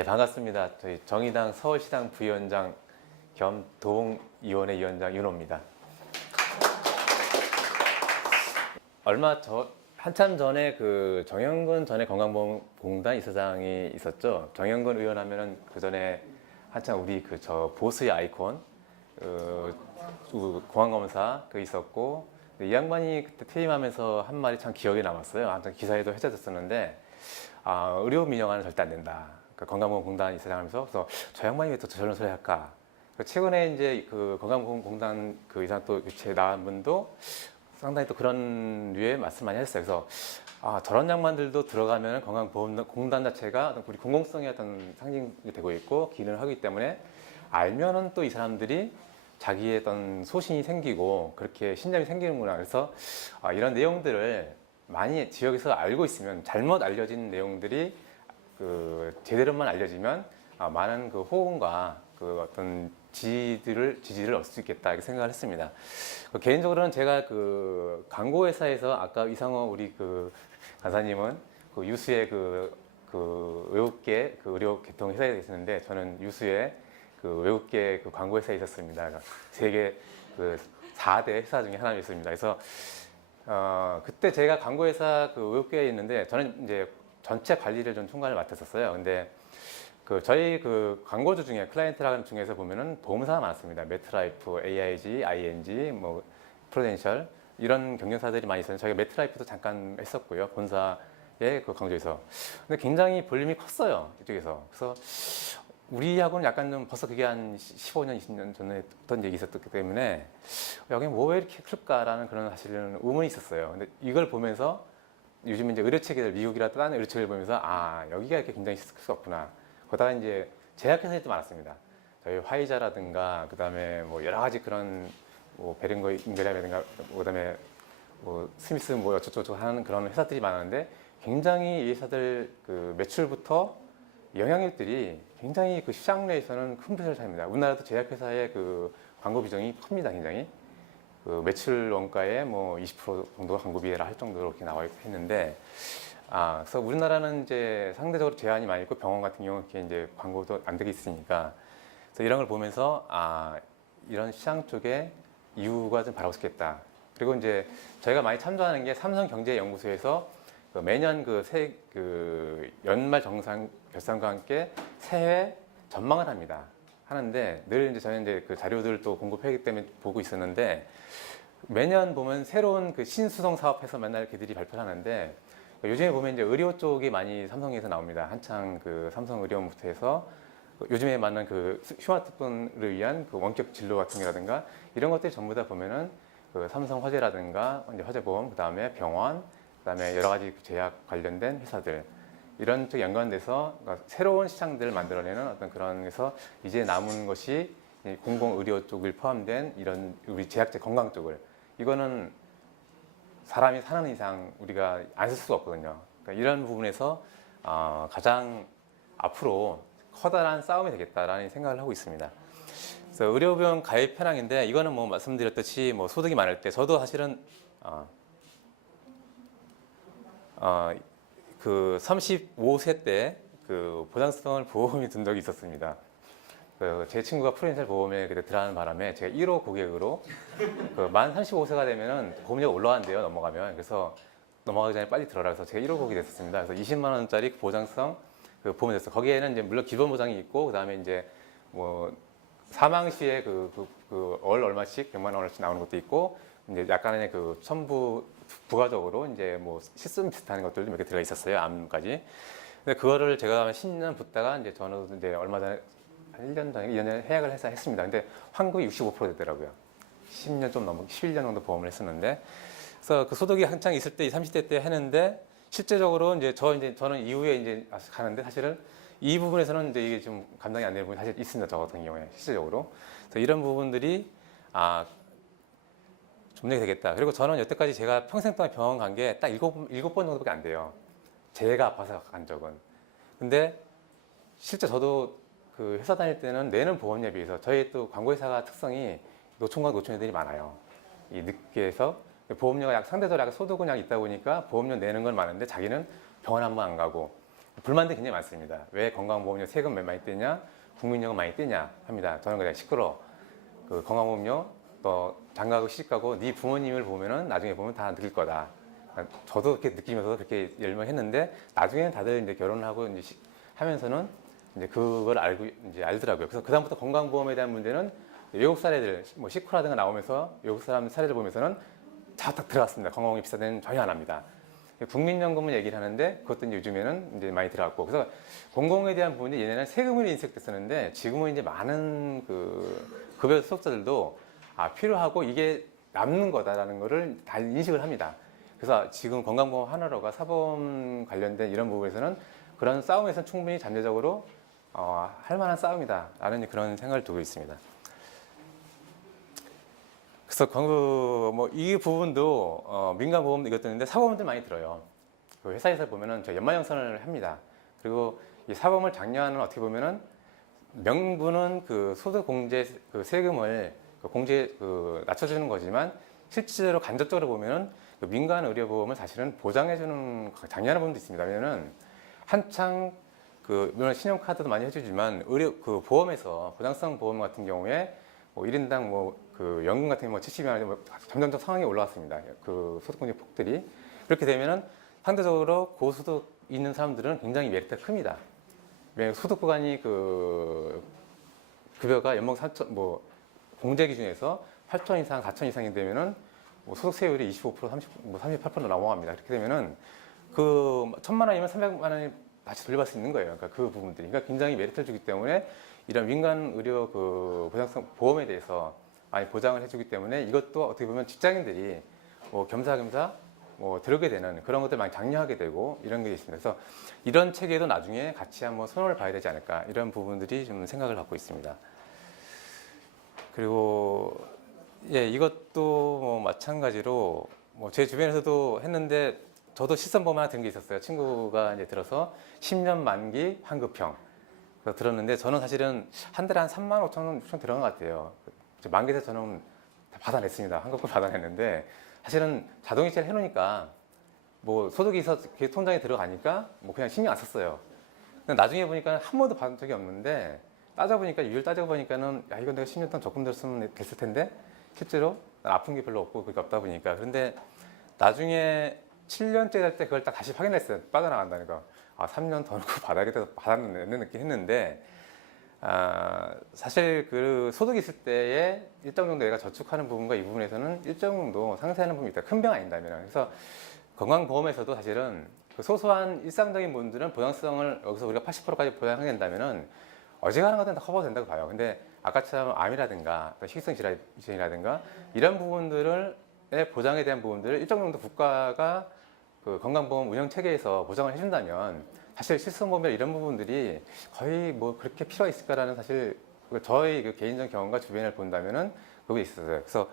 네, 반갑습니다. 저희 정의당 서울시당 부위원장 겸 도봉위원회 위원장 윤호입니다. 한참 전에 그 정영근 전에 건강보험공단 이사장이 있었죠. 정영근 의원 하면은 그 전에 한참 우리 보수의 아이콘, 공항검사 있었고, 이 양반이 그때 퇴임하면서 한 말이 참 기억에 남았어요. 한참 기사에도 해졌었는데, 의료 민영화는 절대 안 된다. 건강보험공단 이사장하면서 그래서 저 양반이 왜 또 저런 소리 할까? 최근에 이제 그 건강보험공단 그 이사 또 유치에 나온 분도 상당히 또 그런 류의 말씀 많이 했어요. 그래서 저런 양반들도 들어가면 건강보험공단 자체가 우리 공공성의 어떤 상징이 되고 있고 기능을 하기 때문에 알면은 또 이 사람들이 자기의 어떤 소신이 생기고 그렇게 신념이 생기는구나. 그래서 이런 내용들을 많이 지역에서 알고 있으면 잘못 알려진 내용들이 제대로만 알려지면 많은 호응과 어떤 지지를 얻을 수 있겠다 이렇게 생각을 했습니다. 개인적으로는 제가 광고회사에서 아까 이상호 우리 간사님은 유수의 외국계 의료 계통 회사에 있었는데 저는 유수의 외국계 광고회사에 있었습니다. 세계 4대 회사 중에 하나였습니다. 그래서 그때 제가 광고회사 외국계에 있는데 저는 이제 전체 관리를 좀 총괄을 맡았었어요. 근데 저희 광고주 중에 클라이언트라는 중에서 보면은 보험사가 많았습니다. 메트라이프, AIG, ING, 프루덴셜 이런 경쟁사들이 많이 있었는데 저희가 메트라이프도 잠깐 했었고요. 본사의 광주에서. 근데 굉장히 볼륨이 컸어요. 이쪽에서. 그래서 우리하고는 약간 좀 벌써 그게 한 15년, 20년 전에 어떤 얘기 있었기 때문에 여기 왜 이렇게 클까라는 그런 사실은 의문이 있었어요. 근데 이걸 보면서 요즘 이제 의료체계들 미국이라 다른 의료체계를 보면서 여기가 이렇게 굉장히 클 수 없구나. 거기다가 이제 제약회사들도 많았습니다. 저희 화이자라든가 그다음에 여러 가지 그런 베링거 인베리아라든가 그다음에 스미스 어쩌고저쩌고 하는 그런 회사들이 많았는데 굉장히 이 회사들 매출부터 영향력들이 굉장히 시장 내에서는 큰 배를 차입니다. 우리나라도 제약회사의 광고 비중이 큽니다. 굉장히 매출 원가의 20% 정도가 광고 비례를 할 정도로 이렇게 나와 있는데 그래서 우리나라는 이제 상대적으로 제한이 많이 있고 병원 같은 경우는 이렇게 이제 광고도 안 되게 있으니까 그래서 이런 걸 보면서 이런 시장 쪽에 이유가 좀 바라고 싶겠다. 그리고 이제 저희가 많이 참조하는 게 삼성경제연구소에서 매년 연말 결산과 함께 새해 전망을 합니다. 하는데 늘 이제 저는 이제 자료들을 또 공급하기 때문에 보고 있었는데 매년 보면 새로운 신수성 사업해서 맨날 걔들이 발표를 하는데 요즘에 보면 이제 의료 쪽이 많이 삼성에서 나옵니다. 한창 삼성 의료원부터 해서 요즘에 맞는 스마트폰을 위한 원격 진료 같은 거라든가 이런 것들이 전부 다 보면은 삼성 화재라든가 이제 화재보험, 그다음에 병원, 그다음에 여러 가지 제약 관련된 회사들 이런 쪽 연관돼서 새로운 시장들을 만들어내는 어떤 그런 에서 이제 남은 것이 공공의료 쪽을 포함된 이런 우리 제약제 건강 쪽을 이거는 사람이 사는 이상 우리가 안 쓸 수가 없거든요. 그러니까 이런 부분에서 가장 앞으로 커다란 싸움이 되겠다라는 생각을 하고 있습니다. 그래서 의료병 가입 현황인데 이거는 말씀드렸듯이 소득이 많을 때 저도 사실은 35세 때 보장성을 보험이 든 적이 있었습니다. 제 친구가 프루덴셜 보험에 그때 들어가는 바람에 제가 1호 고객으로 만 35세가 되면은 보험료가 올라간대요. 넘어가면. 그래서 넘어가기 전에 빨리 들어라 해서 제가 1호 고객이 됐었습니다. 그래서 20만 원짜리 보장성 보험이 됐어요. 거기에는 이제 물론 기본 보장이 있고 그다음에 이제 사망 시에 월 얼마씩 100만 원씩 나오는 것도 있고 이제 약간의 첨부 부가적으로 이제 실손 비슷한 것들도 몇 개 들어가 있었어요. 암까지. 근데 그거를 제가 10년 붙다가 이제 저는 이제 얼마 전에 한 1년 전에 2년 전에 해약을 해서 했습니다. 근데 환급이 65% 되더라고요. 10년 좀 넘어 11년 정도 보험을 했었는데 그래서 소득이 한창 있을 때 30대 때 했는데 실제적으로 이제 저는 이후에 이제 가는데 사실은 이 부분에서는 이제 이게 좀 감당이 안 되는 부분이 사실 있습니다. 저 같은 경우에 실질적으로. 그래서 이런 부분들이 좀력이 되겠다. 그리고 저는 여태까지 제가 평생 동안 병원 간 게 딱 7번 정도밖에 안 돼요. 제가 아파서 간 적은. 근데 실제 저도 회사 다닐 때는 내는 보험료에 비해서 저희 또 광고회사가 특성이 노총각 노총애들이 많아요. 이 늦게해서 보험료가 상대적으로 약간 소득은 있다 보니까 보험료 내는 건 많은데 자기는 병원 한 번 안 가고 불만들이 굉장히 많습니다. 왜 건강보험료 세금 왜 많이 떼냐, 국민연금 많이 떼냐 합니다. 저는 그냥 시끄러. 그 건강보험료 또 장가고 시집가고 네 부모님을 보면은 나중에 보면 다 느낄 거다. 그러니까 저도 그렇게 느끼면서 그렇게 열망했는데 나중에는 다들 이제 결혼을 하고 이제 하면서는 이제 그걸 알고 이제 알더라고요. 그래서 그다음부터 건강보험에 대한 문제는 외국 사례들 뭐 시코라든가 나오면서 외국 사람 사례를 보면서는 쫙딱 들어갔습니다. 건강보험이 비싼 데는 전혀 안 합니다. 국민연금은 얘기를 하는데 그것도 이제 요즘에는 이제 많이 들어갔고 그래서 공공에 대한 부분이 얘네는 세금으로 인식됐었는데 지금은 이제 많은 그 급여 소득자들도 필요하고 이게 남는 거다라는 거를 다 인식을 합니다. 그래서 지금 건강보험 하나로가 사보험 관련된 이런 부분에서는 그런 싸움에서는 충분히 잠재적으로 할 만한 싸움이다라는 그런 생각을 두고 있습니다. 그래서 이 부분도 민간보험 이것도 있는데 사보험들 많이 들어요. 그 회사에서 보면은 저 연말정산을 합니다. 그리고 이 사보험을 장려하는 어떻게 보면은 명분은 그 소득공제 그 세금을 그 공제 그 낮춰주는 거지만 실제로 간접적으로 보면은 그 민간 의료보험을 사실은 보장해주는 장려하는 부분도 있습니다. 왜냐면은 한창 그 물론 신용카드도 많이 해주지만 의료 그 보험에서 보장성 보험 같은 경우에 뭐 1인당 그 연금 같은 경우 70만 원 점점 상황이 올라왔습니다. 그 소득공제 폭들이 그렇게 되면은 상대적으로 고소득 있는 사람들은 굉장히 메리트가 큽니다. 왜냐면 소득 구간이 그 급여가 연봉 4천 뭐 공제 기준에서 8천 이상 4천 이상이 되면은 뭐 소득세율이 25% 38% 넘어갑니다. 그렇게 되면은 그 1,000만 원이면 300만 원이 다시 돌려받을 수 있는 거예요. 그러니까 그 부분들이 그러니까 굉장히 메리트를 주기 때문에 이런 민간 의료 그 보장성 보험에 대해서 많이 보장을 해주기 때문에 이것도 어떻게 보면 직장인들이 뭐 겸사겸사 뭐 들어게 되는 그런 것들 많이 장려하게 되고 이런 게 있습니다. 그래서 이런 체계도 나중에 같이 한번 손을 봐야 되지 않을까 이런 부분들이 좀 생각을 갖고 있습니다. 그리고 이것도 뭐 마찬가지로 뭐 제 주변에서도 했는데 저도 실손보험 하나 든 게 있었어요. 친구가 이제 들어서 10년 만기 환급형 들었는데 저는 사실은 한 달에 한 3만 5천 원 들어간 것 같아요. 만기 때 저는 다 받아냈습니다. 환급금 받아냈는데 사실은 자동이체를 해놓으니까 뭐 소득이 있어서 통장에 들어가니까 뭐 그냥 신경 안 썼어요. 근데 나중에 보니까 한 번도 받은 적이 없는데 따져보니까 유율 따져보니까는 야 이건 내가 10년 동안 적금 들었으면 됐을 텐데 실제로 난 아픈 게 별로 없고 그게 없다 보니까 그런데 나중에 7년째 될 때 그걸 딱 다시 확인했어요. 빠져나간다는 거. 3년 더 넣고 받아야겠다 받았는 느낌 했는데 사실 그 소득이 있을 때에 일정 정도 내가 저축하는 부분과 이 부분에서는 일정 정도 상쇄하는 부분이 있다. 큰 병 아닌다면. 그래서 건강보험에서도 사실은 그 소소한 일상적인 부분들은 보장성을 여기서 우리가 80%까지 보장하게 된다면은 어지간한 것들은 다 커버 된다고 봐요. 근데 아까처럼 암이라든가 식이성 질환이라든가 이런 부분들의 보장에 대한 부분들을 일정 정도 국가가 그 건강보험 운영 체계에서 보장을 해준다면 사실 실손보험이나 이런 부분들이 거의 뭐 그렇게 필요가 있을까라는 사실 저희 그 개인적 경험과 주변을 본다면은 그게 있었어요. 그래서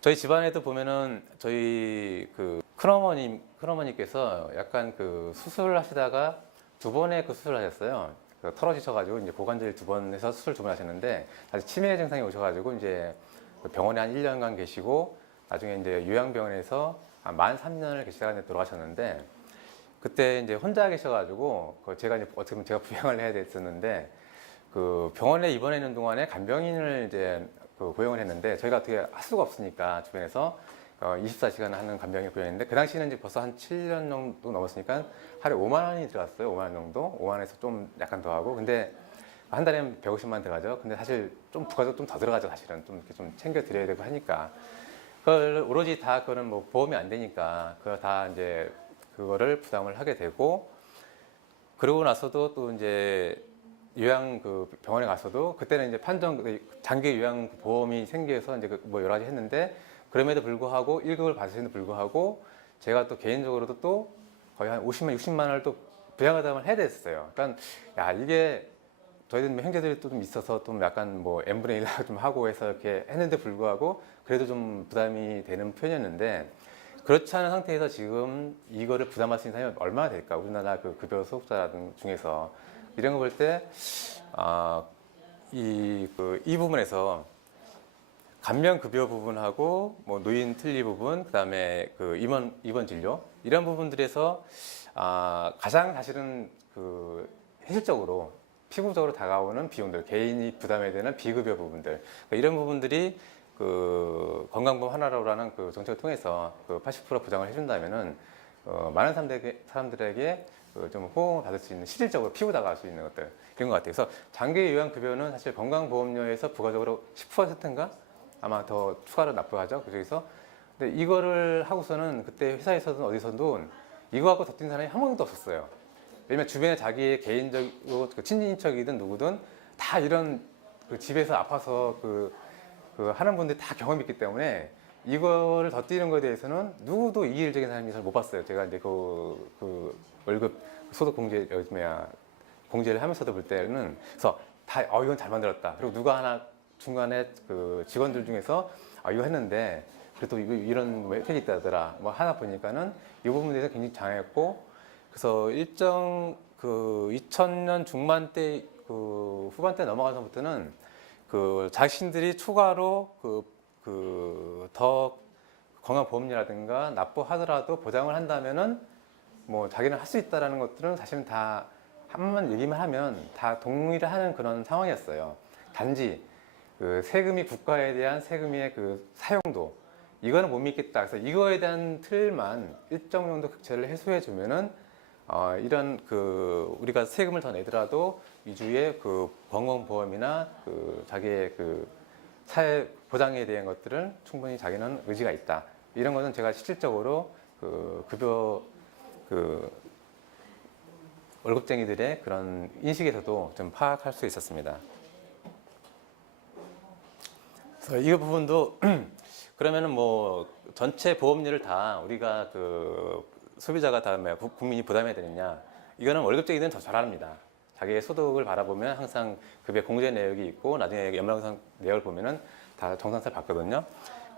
저희 집안에도 보면은 저희 그 큰어머니께서 약간 그 수술을 하시다가 2번의 그 수술을 하셨어요. 그 털어지셔가지고 이제 고관절 2번 해서 수술 2번 하셨는데 다시 치매 증상이 오셔가지고 이제 병원에 한 1년간 계시고 나중에 이제 요양병원에서 한 만 3년을 계시다가 이제 돌아가셨는데 그때 이제 혼자 계셔가지고 제가 이제 어떻게 보면 제가 부양을 해야 됐었는데 그 병원에 입원해 있는 동안에 간병인을 이제 그 고용을 했는데 저희가 어떻게 할 수가 없으니까 주변에서 24시간 하는 간병인을 고용했는데 그 당시에는 이제 벌써 한 7년 정도 넘었으니까 하루에 5만 원이 들어갔어요. 5만 원 정도. 5만 원에서 좀 약간 더 하고 근데 한 달에 150만 원 들어가죠. 근데 사실 좀 부가적 좀 더 들어가죠. 사실은 좀 이렇게 좀 챙겨 드려야 되고 하니까 그걸 오로지 다 그거는 뭐 보험이 안 되니까 그걸 다 이제 그거를 부담을 하게 되고 그러고 나서도 또 이제 요양 그 병원에 가서도 그때는 이제 판정 장기 요양 보험이 생겨서 이제 뭐 여러 가지 했는데 그럼에도 불구하고 1급을 받으시는데 불구하고 제가 또 개인적으로도 또 거의 한 50만 60만 원을 또 부양하담을 해야 됐어요. 그러니까 야 이게 저희들 뭐 형제들이 좀 있어서 좀 약간 뭐 n분의 1 좀 하고 해서 이렇게 했는데 불구하고 그래도 좀 부담이 되는 편이었는데 그렇지 않은 상태에서 지금 이거를 부담할 수 있는 사람이 얼마나 될까? 우리나라 그 급여 소득자 중에서 이런 거 볼 때 이 부분에서 간병급여 부분하고 뭐 노인 틀리 부분, 그다음에 그 입원 진료 이런 부분들에서 가장 사실은 그 현실적으로 피부적으로 다가오는 비용들, 개인이 부담해야 되는 비급여 부분들, 그러니까 이런 부분들이 그 건강보험 하나로라는 그 정책을 통해서 그 80% 보장을 해준다면은 많은 사람들에게 그좀 호응을 받을 수 있는, 실질적으로 피부 다가갈 수 있는 것들, 이런 것 같아요. 그래서 장기 요양급여는 사실 건강보험료에서 부가적으로 10%인가 아마 더 추가로 납부하죠. 그중에서. 근데 이거를 하고서는 그때 회사에서든 어디서든 이거하고 덧뛴 사람이 한 명도 없었어요. 왜냐면 주변에 자기의 개인적이고 친인척이든 누구든 다 이런 그 집에서 아파서 그 하는 분들이 다 경험이 있기 때문에 이거를 덧뛰는 것에 대해서는 누구도 이질적인 사람이 잘 못 봤어요. 제가 이제 그 월급 소득 공제 요즘에야 공제를 하면서도 볼 때는, 그래서 다 이건 잘 만들었다. 그리고 누가 하나 중간에 그 직원들 중에서 이거 했는데 그래도 이런 뭐 혜택이 있다더라 뭐 하나 보니까는 이 부분에 대해서 굉장히 장했고, 그래서 일정 그 2000년 중반대 그 후반대 넘어가서부터는 그 자신들이 추가로 더 건강보험료라든가 납부하더라도 보장을 한다면은 뭐 자기는 할 수 있다라는 것들은 사실은 다 한 번만 얘기만 하면 다 동의를 하는 그런 상황이었어요. 단지 그 세금이, 국가에 대한 세금의 그 사용도, 이거는 못 믿겠다. 그래서 이거에 대한 틀만 일정 정도 극체를 해소해 주면은 이런 그 우리가 세금을 더 내더라도 위주의 그 건강보험이나 그 자기의 그 사회 보장에 대한 것들은 충분히 자기는 의지가 있다. 이런 것은 제가 실질적으로 그 급여 그 월급쟁이들의 그런 인식에서도 좀 파악할 수 있었습니다. 그래서 이 부분도 그러면은 뭐 전체 보험료를 다 우리가 그 소비자가 다음에 국민이 부담해야 되느냐? 이거는 월급쟁이들은 더 잘 압니다. 자기의 소득을 바라보면 항상 급여 공제 내역이 있고 나중에 연말정산 내역을 보면은 다 정산세를 받거든요.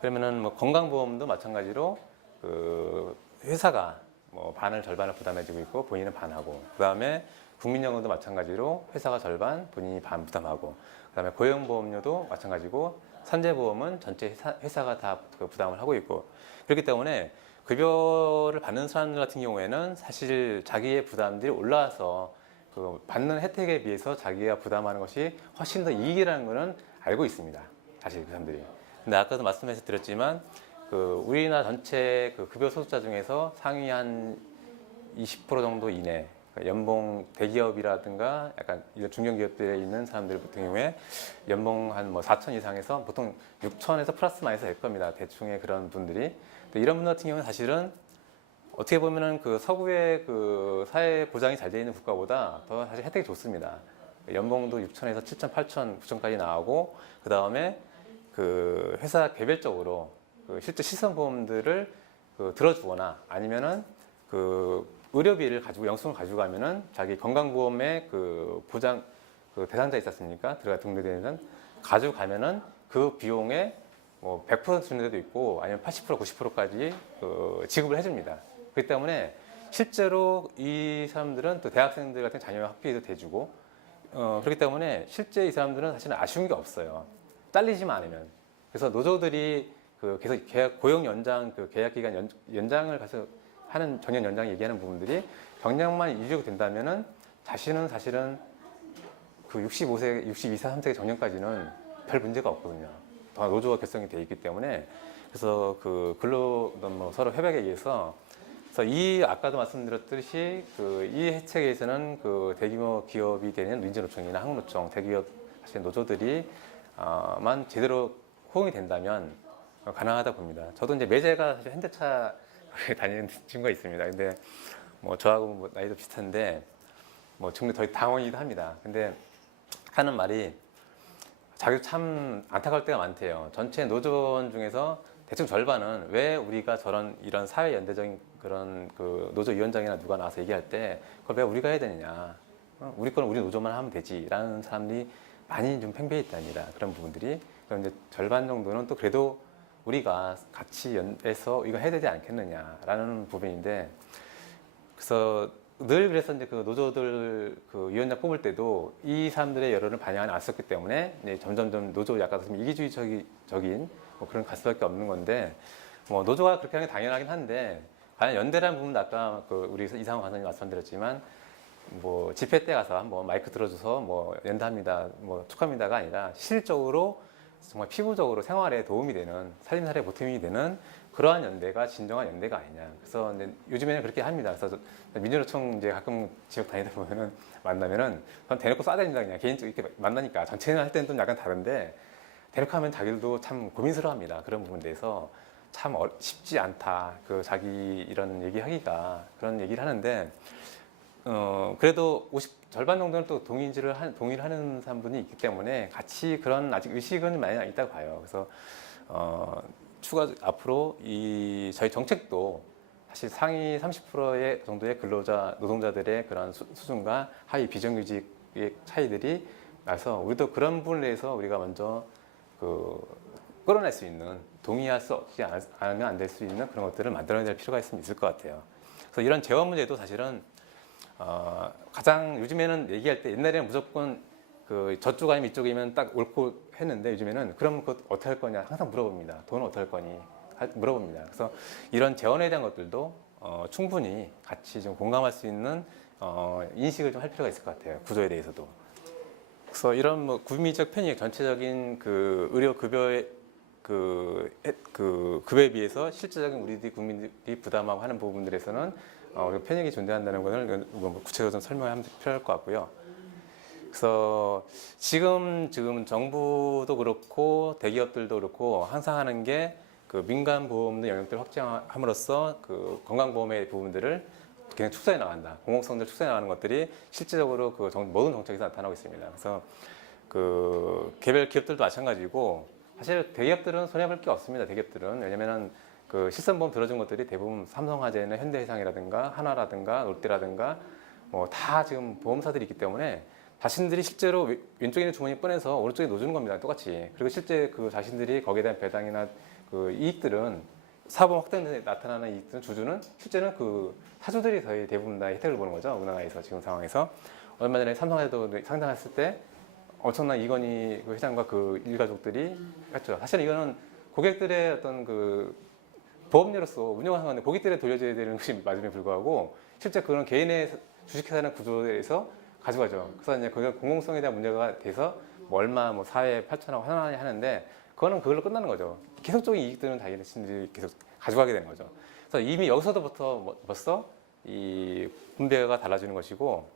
그러면은 뭐 건강보험도 마찬가지로 그 회사가 뭐 반을 절반을 부담해주고 있고 본인은 반하고, 그 다음에 국민연금도 마찬가지로 회사가 절반, 본인이 반 부담하고, 그 다음에 고용보험료도 마찬가지고 산재보험은 전체 회사가 다 그 부담을 하고 있고, 그렇기 때문에 급여를 받는 사람들 같은 경우에는 사실 자기의 부담들이 올라와서 그 받는 혜택에 비해서 자기가 부담하는 것이 훨씬 더 이익이라는 것은 알고 있습니다. 사실 그 사람들이. 근데 아까도 말씀해서 드렸지만 그 우리나라 전체 그 급여 소득자 중에서 상위 한 20% 정도 이내, 그러니까 연봉 대기업이라든가 약간 이런 중견기업들에 있는 사람들 같은 경우에 연봉 한 뭐 4천 이상에서 보통 6천에서 플러스 마이너스 될 겁니다. 대충의 그런 분들이. 근데 이런 분들 같은 경우는 사실은 어떻게 보면은 그 서구의 그 사회 보장이 잘 되어 있는 국가보다 더 사실 혜택이 좋습니다. 연봉도 6천에서 7천, 8천, 9천까지 나오고, 그 다음에 그 회사 개별적으로 그 실제 실손보험들을 그 들어주거나 아니면은 그 의료비를 가지고 영수증을 가지고 가면은 자기 건강보험의 그 보장 그 대상자 있었습니까? 들어가 등록되는 가지고 가면은 그 비용에 뭐 100% 주는 데도 있고 아니면 80% 90%까지 그 지급을 해줍니다. 그렇기 때문에 실제로 이 사람들은 또 대학생들 같은 자녀 학비도 대주고 그렇기 때문에 실제 이 사람들은 사실은 아쉬운 게 없어요. 잘리지만 않으면. 그래서 노조들이 그 계속 계약 고용 연장 그 계약 기간 연장을 가서 하는 정년 연장 얘기하는 부분들이 정년만 유지가 된다면은 자신은 사실은 그 65세, 62세, 3세 정년까지는 별 문제가 없거든요. 다 노조가 결성이 되어 있기 때문에. 그래서 그 근로 뭐 서로 협약에 의해서, 그래서 이 아까도 말씀드렸듯이 그 이 혜택에서는 그 대규모 기업이 되는 민주노총이나 한국노총, 대기업 사실 노조들이 만 제대로 호응이 된다면 가능하다 봅니다. 저도 이제 매제가 사실 현대차 다니는 친구가 있습니다. 근데 뭐 저하고 뭐 나이도 비슷한데 뭐 정말 더 당황이기도 합니다. 근데 하는 말이 자기도 참 안타까울 때가 많대요. 전체 노조원 중에서 대충 절반은 왜 우리가 저런 이런 사회 연대적인 그런 그 노조위원장이나 누가 나와서 얘기할 때 그걸 왜 우리가 해야 되느냐, 우리 거는 우리 노조만 하면 되지라는 사람들이 많이 좀 팽배해 있답니다. 그런 부분들이. 그럼 이제 절반 정도는 또 그래도 우리가 같이 연대해서 이거 해야 되지 않겠느냐라는 부분인데, 그래서 늘 그래서 이제 그 노조들 그 위원장 뽑을 때도 이 사람들의 여론을 반영하지 않았었기 때문에 이제 점점점 노조 약간 좀 이기주의적인 뭐 그런 갈 수밖에 없는 건데 뭐 노조가 그렇게 하는 게 당연하긴 한데 과연 연대라는 부분도 아까 그 우리 이상호 간사님 말씀드렸지만 뭐 집회 때 가서 한번 마이크 들어줘서 뭐 연대합니다, 뭐 축하합니다가 아니라 실질적으로 정말 피부적으로 생활에 도움이 되는 살림살이에 보탬이 되는 그러한 연대가 진정한 연대가 아니냐. 그래서 이제 요즘에는 그렇게 합니다. 그래서 민주노총 이제 가끔 지역 다니다 보면은 만나면은 전 대놓고 쏴대립니다. 그냥 개인적으로 이렇게 만나니까 전체는 할 때는 좀 약간 다른데 대놓고 하면 자기들도 참 고민스러워합니다. 그런 부분에 대해서 참 쉽지 않다. 그 자기 이런 얘기하기가 그런 얘기를 하는데 그래도 절반 정도는 또 동의를 하는 사람분이 있기 때문에 같이 그런 아직 의식은 많이 있다고 봐요. 그래서 앞으로 저희 정책도 사실 상위 30%의 정도의 노동자들의 그런 수준과 하위 비정규직의 차이들이 나서 우리도 그런 부분에 대해서 우리가 먼저 끌어낼 수 있는 동의할 수 없지 않으면 안 될 수 있는 그런 것들을 만들어야 될 필요가 있을 것 같아요. 그래서 이런 재원 문제도 사실은 가장 요즘에는 얘기할 때 옛날에는 무조건 그 저쪽 아니면 이쪽이면 딱 옳고 했는데 요즘에는 그럼 그것 어떻게 할 거냐 항상 물어봅니다. 돈은 어떻게 할 거니 물어봅니다. 그래서 이런 재원에 대한 것들도 충분히 같이 좀 공감할 수 있는 인식을 좀 할 필요가 있을 것 같아요. 구조에 대해서도. 그래서 이런 뭐 구민적 편익 전체적인 그 의료 급여의 그 급여에 비해서 실질적인 우리들이 국민들이 부담하고 하는 부분들에서는 편익이 존재한다는 것을 구체적으로 좀 설명하면 필요할 것 같고요. 그래서 지금 정부도 그렇고 대기업들도 그렇고 항상 하는 게 그 민간 보험의 영역들을 확장함으로써 그 건강보험의 부분들을 그냥 축소해 나간다. 공공성들 축소해 나가는 것들이 실질적으로 그 모든 정책에서 나타나고 있습니다. 그래서 그 개별 기업들도 마찬가지고 사실 대기업들은 손해볼 게 없습니다. 대기업들은 왜냐면은 그 실손보험 들어준 것들이 대부분 삼성화재나 현대해상이라든가 하나라든가 롯데라든가 뭐 다 지금 보험사들이 있기 때문에 자신들이 실제로 왼쪽에 있는 주머니 꺼내서 오른쪽에 넣어주는 겁니다. 똑같이. 그리고 실제 그 자신들이 거기에 대한 배당이나 그 이익들은 사보험 확대에 나타나는 이익들은 주주는 실제는 그 사주들이 거의 대부분 다 혜택을 보는 거죠. 우리나라에서 지금 상황에서. 얼마 전에 삼성화재도 상장했을 때 엄청난 이건희 그 회장과 그 일가족들이 했죠. 사실 이거는 고객들의 어떤 그 보험료로서 운영하는 건데 고객들에 돌려줘야 되는 것이 맞음에 불구하고 실제 그런 개인의 주식회사나 구조에서 가져가죠. 그래서 이제 거기가 공공성에 대한 문제가 돼서 뭐 얼마 뭐 4회 8천하고 환원하냐 하는데 그거는 그걸로 끝나는 거죠. 계속적인 이익들은 자기네들이 계속 가져가게 되는 거죠. 그래서 이미 여기서부터 벌써 이 분배가 달라지는 것이고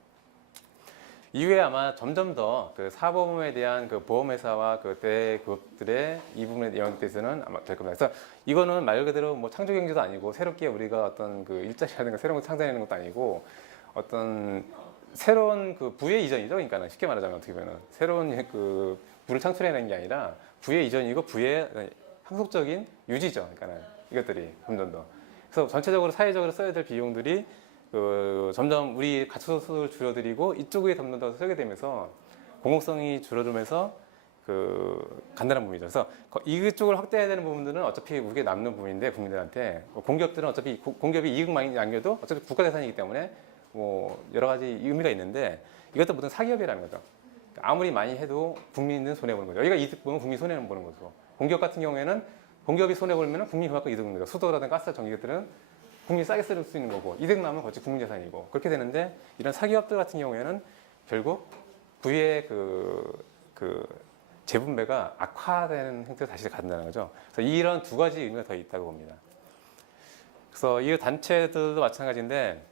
이후에 아마 점점 더 그 사보험에 대한 그 보험회사와 그 대기업들의 이 부분에 영향돼서는 아마 될 겁니다. 그래서 이거는 말 그대로 뭐 창조경제도 아니고 새롭게 우리가 어떤 그 일자리라든가 새로운 걸 창작하는 것도 아니고 어떤 새로운 그 부의 이전이죠. 그러니까 쉽게 말하자면 어떻게 보면 새로운 그 부를 창출해내는 게 아니라 부의 이전이고 부의 항속적인 유지죠. 그러니까 이것들이 점점 더. 그래서 전체적으로 사회적으로 써야 될 비용들이 그 점점 우리 가처분을 줄여드리고 이쪽에 점점 더 쓰게 되면서 공공성이 줄어들면서 그 간단한 부분이죠. 그래서 이쪽을 확대해야 되는 부분들은 어차피 우리에 남는 부분인데 국민들한테 공기업들은 어차피 공기업이 이익 많이 남겨도 어차피 국가 재산이기 때문에 뭐 여러 가지 의미가 있는데 이것도 무슨 사기업이라는 거죠. 아무리 많이 해도 국민은 손해 보는 거죠. 여기가 이득 보면 국민 손해는 보는 거죠. 공기업 같은 경우에는 공기업이 손해 보면 국민이 그만큼 이득 보는 거죠. 수도라든가 가스, 전기 것들은 국민이 싸게 쓸 수 있는 거고 이득 나면 그것이 국민 재산이고 그렇게 되는데 이런 사기업들 같은 경우에는 결국 부의 그 재분배가 악화되는 형태로 다시 간다는 거죠. 그래서 이런 두 가지 의미가 더 있다고 봅니다. 그래서 이 단체들도 마찬가지인데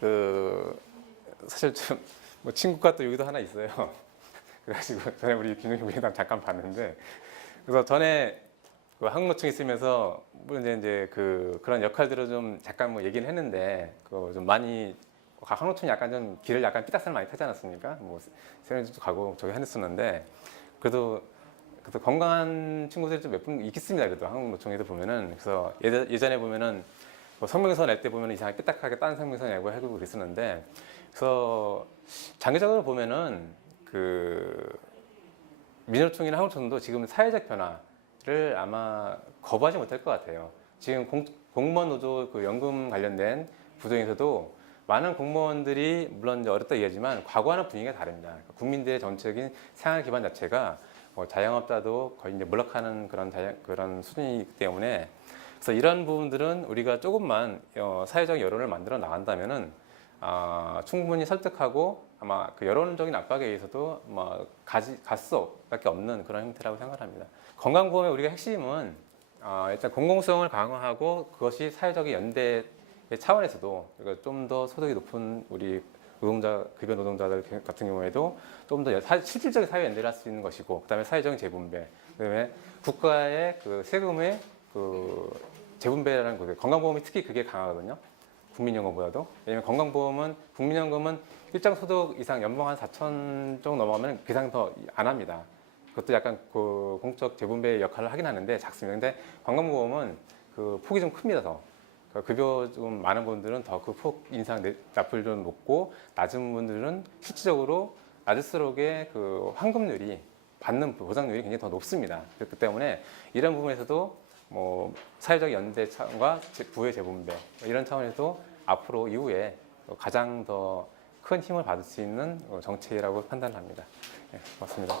그 사실 좀 뭐 친구가 또 여기도 하나 있어요. 그래가지고 전에 우리 김영희 회장 잠깐 봤는데 그래서 전에 그 한국노총에 있으면서 물론 이제 그런 역할들을 좀 잠깐 뭐 얘기를 했는데 그 좀 많이 한국노총이 약간 좀 길을 약간 삐딱선을 많이 타지 않았습니까? 뭐 세련도 가고 저기 했었는데 그래도 건강한 친구들이 좀 몇 분 있겠습니다. 그래도 한국노총에도 보면은 그래서 예전에 보면은 뭐 성명서 낼 때 보면 이상하게 삐딱하게 딴 성명서 내고 하고 그랬었는데 그래서 장기적으로 보면은 그 민주노총이나 한국노총도 지금 사회적 변화를 아마 거부하지 못할 것 같아요. 지금 공무원 노조 그 연금 관련된 부정에서도 많은 공무원들이 물론 이제 어렵다 얘기하지만 과거와는 분위기가 다릅니다. 그러니까 국민들의 전체적인 생활 기반 자체가 자영업자도 거의 이제 몰락하는 그런 수준이기 때문에 그래서 이런 부분들은 우리가 조금만 사회적 여론을 만들어 나간다면은 충분히 설득하고 아마 그 여론적인 압박에 의해서도 갈 수밖에 없는 그런 형태라고 생각합니다. 건강보험의 우리가 핵심은 일단 공공성을 강화하고 그것이 사회적인 연대 차원에서도 좀 더 소득이 높은 우리 급여 노동자들 같은 경우에도 좀 더 실질적인 사회 연대를 할 수 있는 것이고, 그다음에 사회적인 재분배, 그다음에 국가의 그 세금의 그 재분배라는 거, 건강보험이 특히 그게 강하거든요. 국민연금보다도. 왜냐면 건강보험은 국민연금은 일정 소득 이상 연봉 한 4천 정도 넘어가면 그 이상 더 안 합니다. 그것도 약간 그 공적 재분배 역할을 하긴 하는데 작습니다. 근데 건강보험은 그 폭이 좀 큽니다. 더. 급여 좀 많은 분들은 더 그 폭 인상 납부율 좀 높고, 낮은 분들은 실질적으로 낮을수록의 그 환급률이 받는 보상률이 굉장히 더 높습니다. 그렇기 때문에 이런 부분에서도 사회적 연대 차원과 부의 재분배 이런 차원에서 앞으로 이후에 가장 더 큰 힘을 받을 수 있는 정책이라고 판단합니다. 네, 고맙습니다.